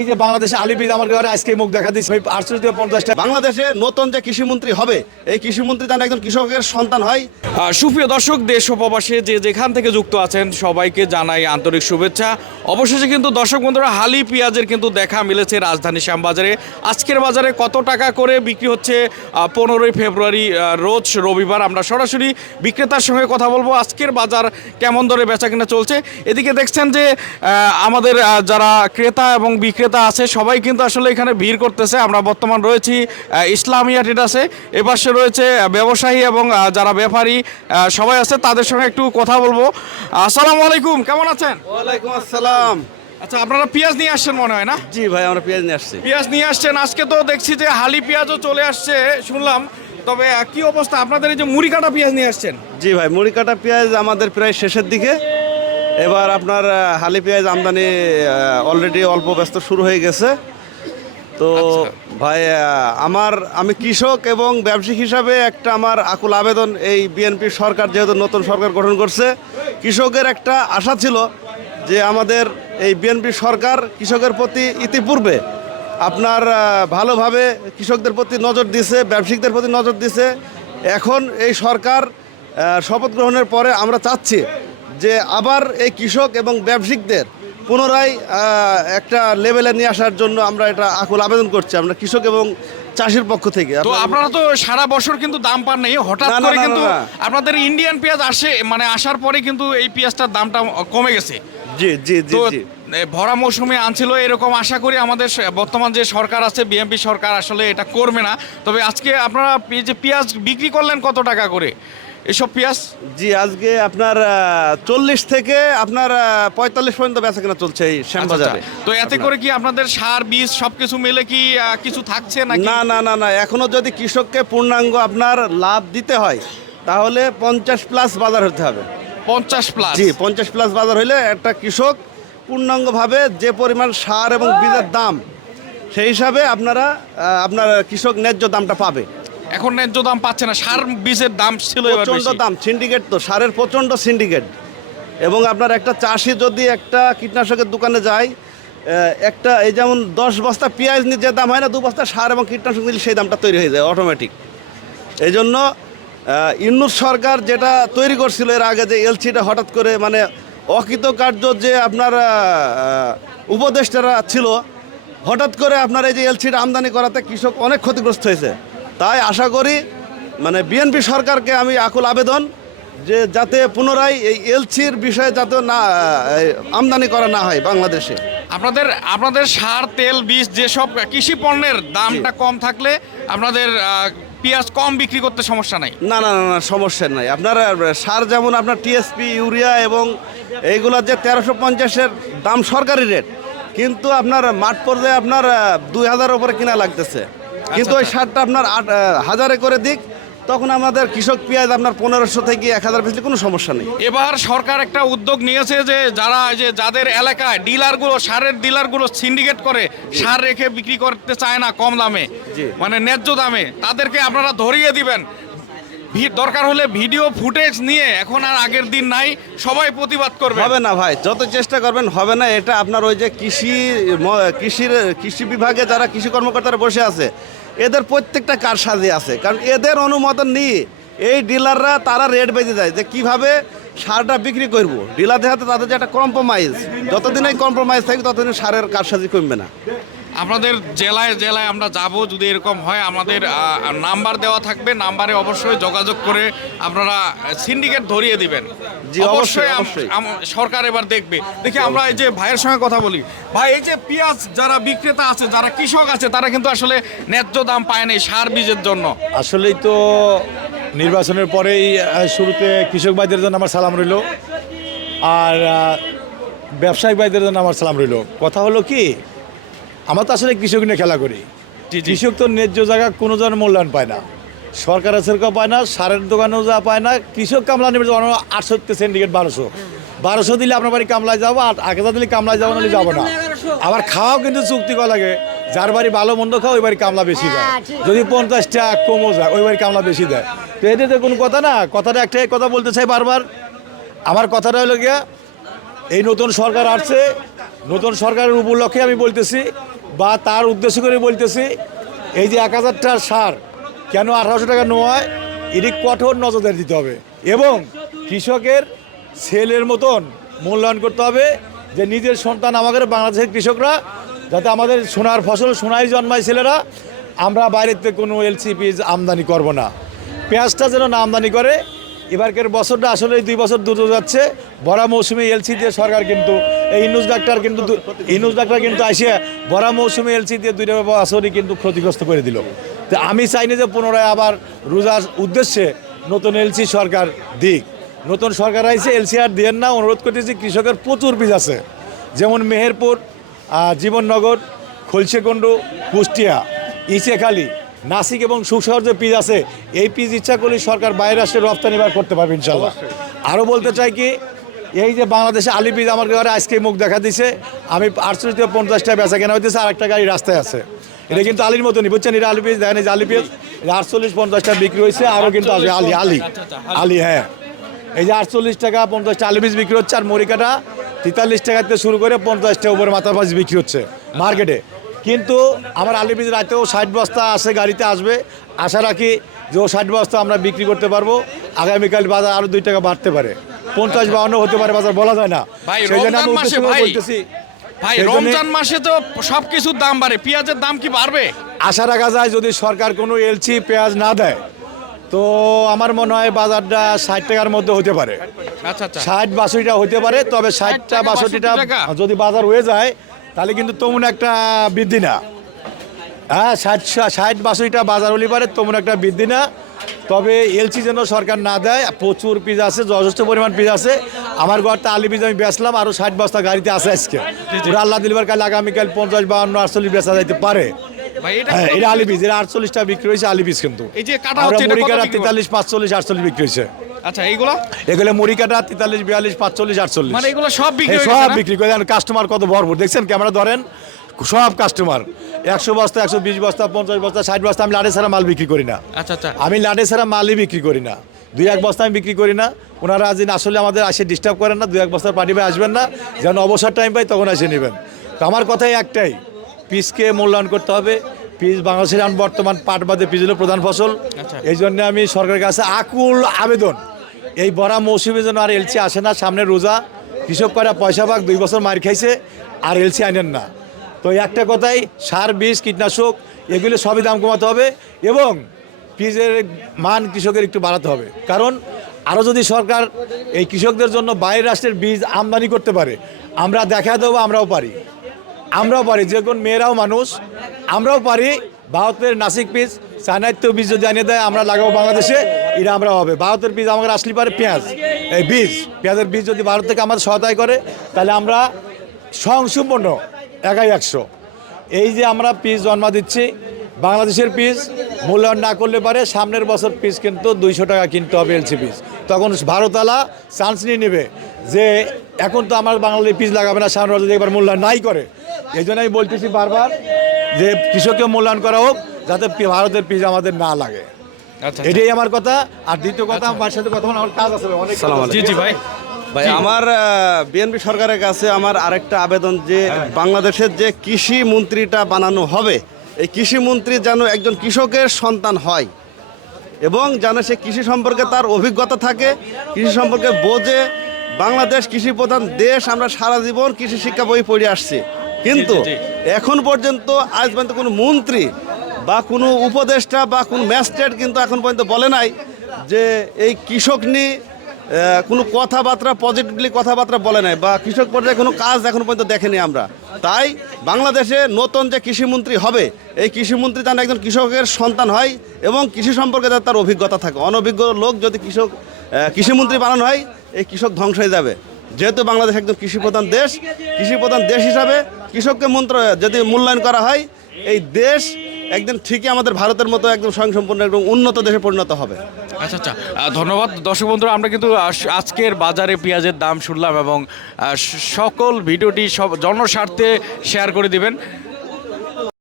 এই যে বাংলাদেশে আলিপিদ আমার ঘরে আজকে মুখ দেখা দিচ্ছে থেকে পঞ্চাশটা বাংলাদেশে নতুন যে কৃষিমন্ত্রী হবে এই কৃষিমন্ত্রী যেন একজন কৃষকের সন্তান হয়। সুপ্রিয় দর্শক দেশ ও প্রবাসে যে যেখান থেকে যুক্ত আছেন সবাইকে জানাই আন্তরিক শুভেচ্ছা। অবশেষে কিন্তু দর্শক বন্ধুরা হালি পেঁয়াজের কিন্তু দেখা মিলেছে রাজধানী শ্যামবাজারে। আজকের বাজারে কত টাকা করে বিক্রি হচ্ছে? পনেরোই ফেব্রুয়ারি রোজ রবিবার আমরা সরাসরি বিক্রেতার সঙ্গে কথা বলব। আজকের বাজার কেমন দরে বেচা কিনা চলছে? এদিকে দেখছেন যে আহ, আমাদের যারা ক্রেতা এবং বিক্রেতা আছে সবাই কিন্তু আসলে এখানে ভিড় করতেছে। আমরা বর্তমান রয়েছি ইসলামিয়া ট্রেডার্সে এপাশে রয়েছে ব্যবসায়ী এবং যারা ব্যাপারী সবাই আছে তাদের সঙ্গে একটু কথা বলব। আসসালামু আলাইকুম কেমন আছেন? ওয়ালাইকুম আসসালাম। আচ্ছা আপনারা পেঁয়াজ নিয়ে আসছেন মনে হয় না? জি ভাই আমরা পেঁয়াজ নিয়ে আসছি। পেঁয়াজ নিয়ে আসছেন আজকে তো দেখছি যে হালি পেঁয়াজও চলে আসছে শুনলাম। তবে কি অবস্থা? আপনাদের এই যে মুড়ি কাটা পেঁয়াজ নিয়ে আসছেন? জি ভাই মুড়ি কাটা পেঁয়াজ আমাদের প্রায় শেষের দিকে। এবার আপনার হালি পেঁয়াজ আমদানি অলরেডি অল্প ব্যস্ত শুরু হয়ে গেছে। তো ভাই আমার আমি কৃষক এবং ব্যবসায়িক হিসাবে একটা আমার আকুল আবেদন এই বিএনপি সরকার যেহেতু নতুন সরকার গঠন করছে কৃষকের একটা আশা ছিল যে আমাদের এই বিএনপি সরকার কৃষকের প্রতি ইতিপূর্বে আপনার ভালোভাবে কৃষকদের প্রতি নজর দিছে ব্যবসায়িকদের প্রতি নজর দিছে। এখন এই সরকার শপথ গ্রহণের পরে আমরা চাচ্ছি যে আবার এই কৃষক এবং ব্যবসায়িকদের পুনরায় একটা লেভেলে নিয়ে আসার জন্য আমরা এটা আকুল আবেদন করছি আমরা কৃষক এবং চাষির পক্ষ থেকে। তো আপনারা তো সারা বছর কিন্তু দাম পান নাই। হঠাৎ করে কিন্তু। আপনাদের ইন্ডিয়ান পেঁয়াজ আসে মানে আসার পরে কিন্তু এই পেঁয়াজটার দামটা কমে গেছে। জি জি জি জি। ভরা মৌসুমে আনছিল এরকম আশা করি আমাদের বর্তমান যে সরকার আছে বিএমপি সরকার আসলে এটা করবে না। তবে আজকে আপনারা যে পেঁয়াজ বিক্রি করলেন কত টাকা করে? এসব পেঁয়াজ? জি আজকে আপনার চল্লিশ থেকে আপনার পঁয়তাল্লিশ পর্যন্ত বেচা কেনা চলছে এই শ্যামবাজারে আচ্ছা, তো এতে করে কি আপনাদের সার বীজ সব কিছু মিলে কি কিছু থাকছে নাকি? না না না না এখনও যদি কৃষককে পূর্ণাঙ্গ আপনার লাভ দিতে হয় তাহলে পঞ্চাশ প্লাস বাজার হতে হবে। পঞ্চাশ প্লাস? জি পঞ্চাশ প্লাস বাজার হইলে একটা কৃষক পূর্ণাঙ্গভাবে যে পরিমাণ সার এবং বীজের দাম সেই হিসাবে আপনারা আপনার কৃষক ন্যায্য দামটা পাবে। এখন ন্যায্য দাম পাচ্ছে না। সার বীজের দাম ছিল প্রচণ্ড দাম সিন্ডিকেট তো সারের প্রচণ্ড সিন্ডিকেট এবং আপনার একটা চাষি যদি একটা কীটনাশকের দোকানে যায় একটা এই যেমন দশ বস্তা পেঁয়াজ নিয়ে যে দাম হয় না দু বস্তা সার এবং কীটনাশক নিলে সেই দামটা তৈরি হয়ে যায় অটোমেটিক এই জন্য ইউনুস সরকার যেটা তৈরি করছিল এর আগে যে এলসিটা হঠাৎ করে মানে অকৃতকার্য যে আপনার উপদেষ্টারা ছিল হঠাৎ করে আপনার এই যে এলসিটা আমদানি করাতে কৃষক অনেক ক্ষতিগ্রস্ত হয়েছে। তাই আশা করি মানে বিএনপি সরকারকে আমি আকুল আবেদন যে যাতে পুনরায় এই এলসির বিষয়ে যাতে না আমদানি করা না হয় বাংলাদেশে। আপনাদের আপনাদের সার তেল বীজ যেসব কৃষি পণ্যের দামটা কম থাকলে আপনাদের পেঁয়াজ কম বিক্রি করতে সমস্যা নাই? না না না সমস্যা নাই। আপনার সার যেমন আপনার টিএসপি ইউরিয়া এবং এইগুলোর যে তেরোশো পঞ্চাশের দাম সরকারি রেট কিন্তু আপনার মাঠ পর্যায়ে আপনার দুই হাজার উপরে কিনা লাগতেছে। কিন্তু ওই সারটা আপনার আট হাজারে করে দিক তখন আমাদের কৃষক পেঁয়াজ আপনার পনেরোশো থেকে এক হাজার বেশি কোনো সমস্যা নেই। এবার সরকার একটা উদ্যোগ নিয়েছে যে যারা যে যাদের এলাকায় ডিলারগুলো সারের ডিলারগুলো সিন্ডিকেট করে সার রেখে বিক্রি করতে চায় না কম দামে মানে ন্যায্য দামে তাদেরকে আপনারা ধরিয়ে দিবেন। দরকার হলে ভিডিও ফুটেজ নিয়ে এখন আর আগের দিন নাই সবাই প্রতিবাদ করবে। হবে না ভাই যত চেষ্টা করবেন হবে না। এটা আপনার ওই যে কৃষি কৃষির কৃষি বিভাগে যারা কৃষি কর্মকর্তারা বসে আছে এদের প্রত্যেকটা কারসাজি আছে। কারণ এদের অনুমোদন নিয়ে এই ডিলাররা তারা রেট বেঁধে দেয় যে কীভাবে সারটা বিক্রি করব। ডিলারদের হাতে তাদের যে একটা কম্প্রোমাইজ যতদিন এই কম্প্রোমাইজ থাকবে, ততদিন সারের কারসাজি কমবে না। আপনাদের জেলায় জেলায় আমরা যাব যদি এরকম হয় আমাদের নাম্বার দেওয়া থাকবে নাম্বারে অবশ্যই যোগাযোগ করে আপনারা সিন্ডিকেট ধরিয়ে দিবেন। জি, অবশ্যই, অবশ্যই। সরকার এবার দেখবে। দেখি আমরা এই যে ভাইয়ের সঙ্গে কথা বলি। ভাই এই যে পেঁয়াজ যারা বিক্রেতা আছে যারা কৃষক আছে তারা কিন্তু আসলে ন্যায্য দাম পায় নাই সার বীজের জন্য। আসলেই তো নির্বাচনের পরেই শুরুতে কৃষক ভাইদের জন্য আমার সালাম রইল আর আহ, ব্যবসায়িক ভাইদের জন্য আমার সালাম রইল। কথা হলো কি আমরা তো আসলে কৃষক নিয়ে খেলা করি। কৃষক তো ন্যায্য জায়গা কোনো জন মূল্যায়ন পায় না। সরকারের সেরকম পায় না সারের দোকানেও যা পায় না। কৃষক কামলা নেবে যেমন আটষট্টি সেন্ডিকেট বারোশো। বারোশো দিলে আপনার বাড়ি কামলায় যাব আর আগে দিলে কামলায় যাব নাহলে যাব না। আবার খাওয়াও কিন্তু চুক্তি করা লাগে। যার বাড়ি ভালো মন্দ খাও ওই বাড়ি কামলা বেশি দেয়। যদি পঞ্চাশটা কমও যায় ওই বাড়ি কামলা বেশি দেয়। তো এতে তো কোনো কথা না। কথাটা একটাই কথা বলতে চাই বারবার। আমার কথাটা হলো গিয়া এই নতুন সরকার আসছে নতুন সরকারের উপলক্ষে আমি বলতেছি বা তার উদ্দেশ্য করে বলতেছি, এই যে এক হাজারটার সার, কেন আঠারোশো টাকা নয় এটি কঠোর নজরদারি দিতে হবে এবং কৃষকের সেলের মতন মূল্যায়ন করতে হবে যে নিজের সন্তান আমাদের বাংলাদেশের কৃষকরা যাতে আমাদের সোনার ফসল সোনাই জন্মায় ছেলেরা, আমরা বাইরের থেকে কোনো এলসি আমদানি করব না। পেঁয়াজটা যেন না আমদানি করে, এবারকার বছরটা আসলে দুই বছর দ্রুত যাচ্ছে বড়া মৌসুমে এলসি দিয়ে সরকার কিন্তু এই ইনুস ডাক্তার কিন্তু ইনুস ডাক্তার কিন্তু আসিয়া বড়া মৌসুমে এলসি দিয়ে দুইটা বছরই কিন্তু ক্ষতিগ্রস্ত করে দিল। তো আমি চাইনি যে পুনরায় আবার রোজার উদ্দেশ্যে নতুন এলসি সরকার দিক। নতুন সরকার আইসে এলসি আর দিয়েন না অনুরোধ করতেছি কৃষকের প্রচুর বীজ আছে। যেমন মেহেরপুর জীবননগর খলসেকুণ্ড কুষ্টিয়া ইচেখালী নাসিক এবং সুশহর যে পিস আছে এই পিস ইচ্ছা করলে সরকার বাইরে রাষ্ট্রে রপ্তানি বার করতে পারবে ইনশাল্লাহ। আরও বলতে চাই কি এই যে বাংলাদেশে আলি পিস আমার ঘরে আজকে মুখ দেখা দিছে আমি আটচল্লিশ থেকে পঞ্চাশটা বেচা কেনা হইতেছে আর একটা গাড়ি রাস্তায় আছে। এটা কিন্তু আলির মতনই বুঝছেন? এটা আলি পিস দেখেন এই যে আলি পিস আটচল্লিশ পঞ্চাশটা বিক্রি হয়েছে আরও কিন্তু আসবে আলি আলি আলি হ্যাঁ। এই যে আটচল্লিশ টাকা পঞ্চাশটা আলু বীজ বিক্রি হচ্ছে আর মরিকাটা তেতাল্লিশ টাকা থেকে শুরু করে পঞ্চাশটা উপরে মাথা পাঁচ বিক্রি হচ্ছে মার্কেটে। কিন্তু আমার আলু বীজ রাতেও ষাট বস্তা আসে গাড়িতে আসবে। আশা রাখি যে ও ষাট বস্তা আমরা বিক্রি করতে পারব। আগামীকাল বাজার আরও দুই টাকা বাড়তে পারে। পঞ্চাশ বাউন্ন হতে পারে বাজার বলা যায় না। ভাই, সেই জন্য আমি রমজান মাসে উদ্দেশ্য করে বলতেছি ভাই রমজান মাসে তো সব কিছুর দাম বাড়ে পেঁয়াজের দাম কি বাড়বে? আশা রাখা যায় যদি সরকার কোনো এলসি পেঁয়াজ না দেয় তো আমার মনে হয় বাজারটা ষাট টাকার মধ্যে হতে পারে। আচ্ছা আচ্ছা। ষাট বাষট্টিটা হতে পারে তবে ষাটটা বাষট্টিটা যদি বাজার হয়ে যায় তাহলে কিন্তু তেমন একটা বৃদ্ধি না। হ্যাঁ ষাট ষাট বাষট্টিটা বাজার হলে পারে তেমন একটা বৃদ্ধি না। তবে এলসি যেন সরকার না দেয় প্রচুর পিস আছে যথেষ্ট পরিমাণ পিজ আছে। আমার ঘরটা আলি পিজ আমি বেচলাম আরও ষাট বস্তা গাড়িতে আছে আজকে। আল্লাহ দিলবার কাল আগামীকাল পঞ্চাশ বাউন্ন আটচল্লিশ বেচা যাইতে পারে। এটা হ্যাঁ এটা আলি পিস? এটা আটচল্লিশটা বিক্রি হয়েছে আলি পিস কিন্তু। এই যে কাটা হচ্ছে মুড়িকাটা তেতাল্লিশ পাঁচচল্লিশ আটচল্লিশ বিক্রি হয়েছে। আচ্ছা এইগুলো? এগুলো মুড়িকাটা তেতাল্লিশ বিয়াল্লিশ পাঁচচল্লিশ আটচল্লিশ। মানে এগুলো সব বিক্রি সব বিক্রি করে কাস্টমার কত ভরপুর। দেখছেন ক্যামেরা ধরেন সব কাস্টমার একশো বস্তা একশো বিশ বস্তা পঞ্চাশ বস্তা ষাট বস্তা আমি লাডে ছাড়া মাল বিক্রি করি না। আচ্ছা আচ্ছা। আমি লাডে ছাড়া মালই বিক্রি করি না। দুই এক বস্তা আমি বিক্রি করি না। ওনারা আজ আসলে আমাদের আসে ডিস্টার্ব করেন না দুই এক বস্তা পার্টি ভাই আসবেন না। যেন অবসর টাইম পাই তখন এসে নেবেন। তো আমার কথাই একটাই পিসকে মূল্যায়ন করতে হবে। পিস বাংলাদেশের এখন বর্তমান পাট বাদে পিস হলো প্রধান ফসল। আচ্ছা। এই জন্য আমি সরকারের কাছে আকুল আবেদন এই বড়া মৌসুমে যেন আর এলসি আসে না সামনে রোজা। কৃষক করা পয়সা ভাগ দুই বছর মার খাইছে আর এলসি আনেন না। তো একটা কথাই, সার বীজ কীটনাশক, এগুলো সবই দাম কমাতে হবে এবং বীজের মান কৃষকের একটু বাড়াতে হবে। কারণ আরও যদি সরকার এই কৃষকদের জন্য বাইরের রাষ্ট্রের বীজ আমদানি করতে পারে, আমরা দেখা দেবো, আমরাও পারি। আমরাও পারি, যে কোন মেয়েরাও মানুষ, আমরাও পারি। ভারতের নাসিক চায়নার তো বীজ যদি আনিয়ে দেয়, আমরা লাগাবো বাংলাদেশে, এটা আমরা হবে। ভারতের বীজ আমাদের আসলে পারে পেঁয়াজ। এই বীজ, পেঁয়াজের বীজ যদি ভারত থেকে আমাদের সহায়তায় করে, তাহলে আমরা স্বয়ংসম্পন্ন একাই একশো। এই যে আমরা পিস জন্মা দিচ্ছি বাংলাদেশের পিস মূল্যায়ন না করলে পারে সামনের বছর পিস কিন্তু দুইশো টাকা কিনতে হবে এলসি পিস। তখন ভারতালা চান্স নিয়ে নেবে যে এখন তো আমার বাঙালি পিস লাগাবে না সামনের বছর যদি এবার মূল্যায়ন নাই করে। এই জন্য আমি বলতেছি বারবার যে কৃষককে মূল্যায়ন করা হোক যাতে ভারতের পিস আমাদের না লাগে। আচ্ছা এটাই আমার কথা। আর দ্বিতীয় কথা আমার সাথে কথা আমার কাজ আছে অনেক জি জি ভাই। ভাই আমার বিএনপি সরকারের কাছে আমার আরেকটা আবেদন যে বাংলাদেশের যে কৃষি মন্ত্রীটা বানানো হবে এই কৃষি মন্ত্রী যেন একজন কৃষকের সন্তান হয় এবং যেন সে কৃষি সম্পর্কে তার অভিজ্ঞতা থাকে কৃষি সম্পর্কে বোঝে বাংলাদেশ কৃষি প্রধান দেশ আমরা সারা জীবন কৃষি শিক্ষা বই পড়ে আসছি কিন্তু। এখন পর্যন্ত আজ পর্যন্ত কোনো মন্ত্রী বা কোনো উপদেষ্টা বা কোনো ম্যাজিস্ট্রেট কিন্তু এখন পর্যন্ত বলে নাই যে এই কৃষক নিয়ে কোনো কথাবার্তা পজিটিভলি কথাবার্তা বলে নাই, বা কৃষক পর্যায়ে কোনো কাজ এখন পর্যন্ত দেখেনি আমরা। তাই বাংলাদেশে নতুন যে কৃষিমন্ত্রী হবে, এই কৃষিমন্ত্রী যেন একজন কৃষকের সন্তান হয় এবং কৃষি সম্পর্কে যাতে তার অভিজ্ঞতা থাকে। অনভিজ্ঞ লোক যদি কৃষক কৃষিমন্ত্রী বানানো হয়, এই কৃষক ধ্বংস হয়ে যাবে। যেহেতু বাংলাদেশ একজন কৃষিপ্রধান দেশ কৃষিপ্রধান দেশ হিসাবে কৃষককে মন্ত্র, যদি মূল্যায়ন করা হয়, এই দেশ একদিন ঠিকই আমাদের ভারতের মতো একদম স্বয়ংসম্পূর্ণ, একদম উন্নত দেশে পরিণত হবে। আচ্ছা আচ্ছা। ধন্যবাদ। দর্শক বন্ধুরা, আমরা কিন্তু আজকের বাজারে পেঁয়াজের দাম শুনলাম এবং সকল ভিডিওটি সব জনস্বার্থে শেয়ার করে দিবেন।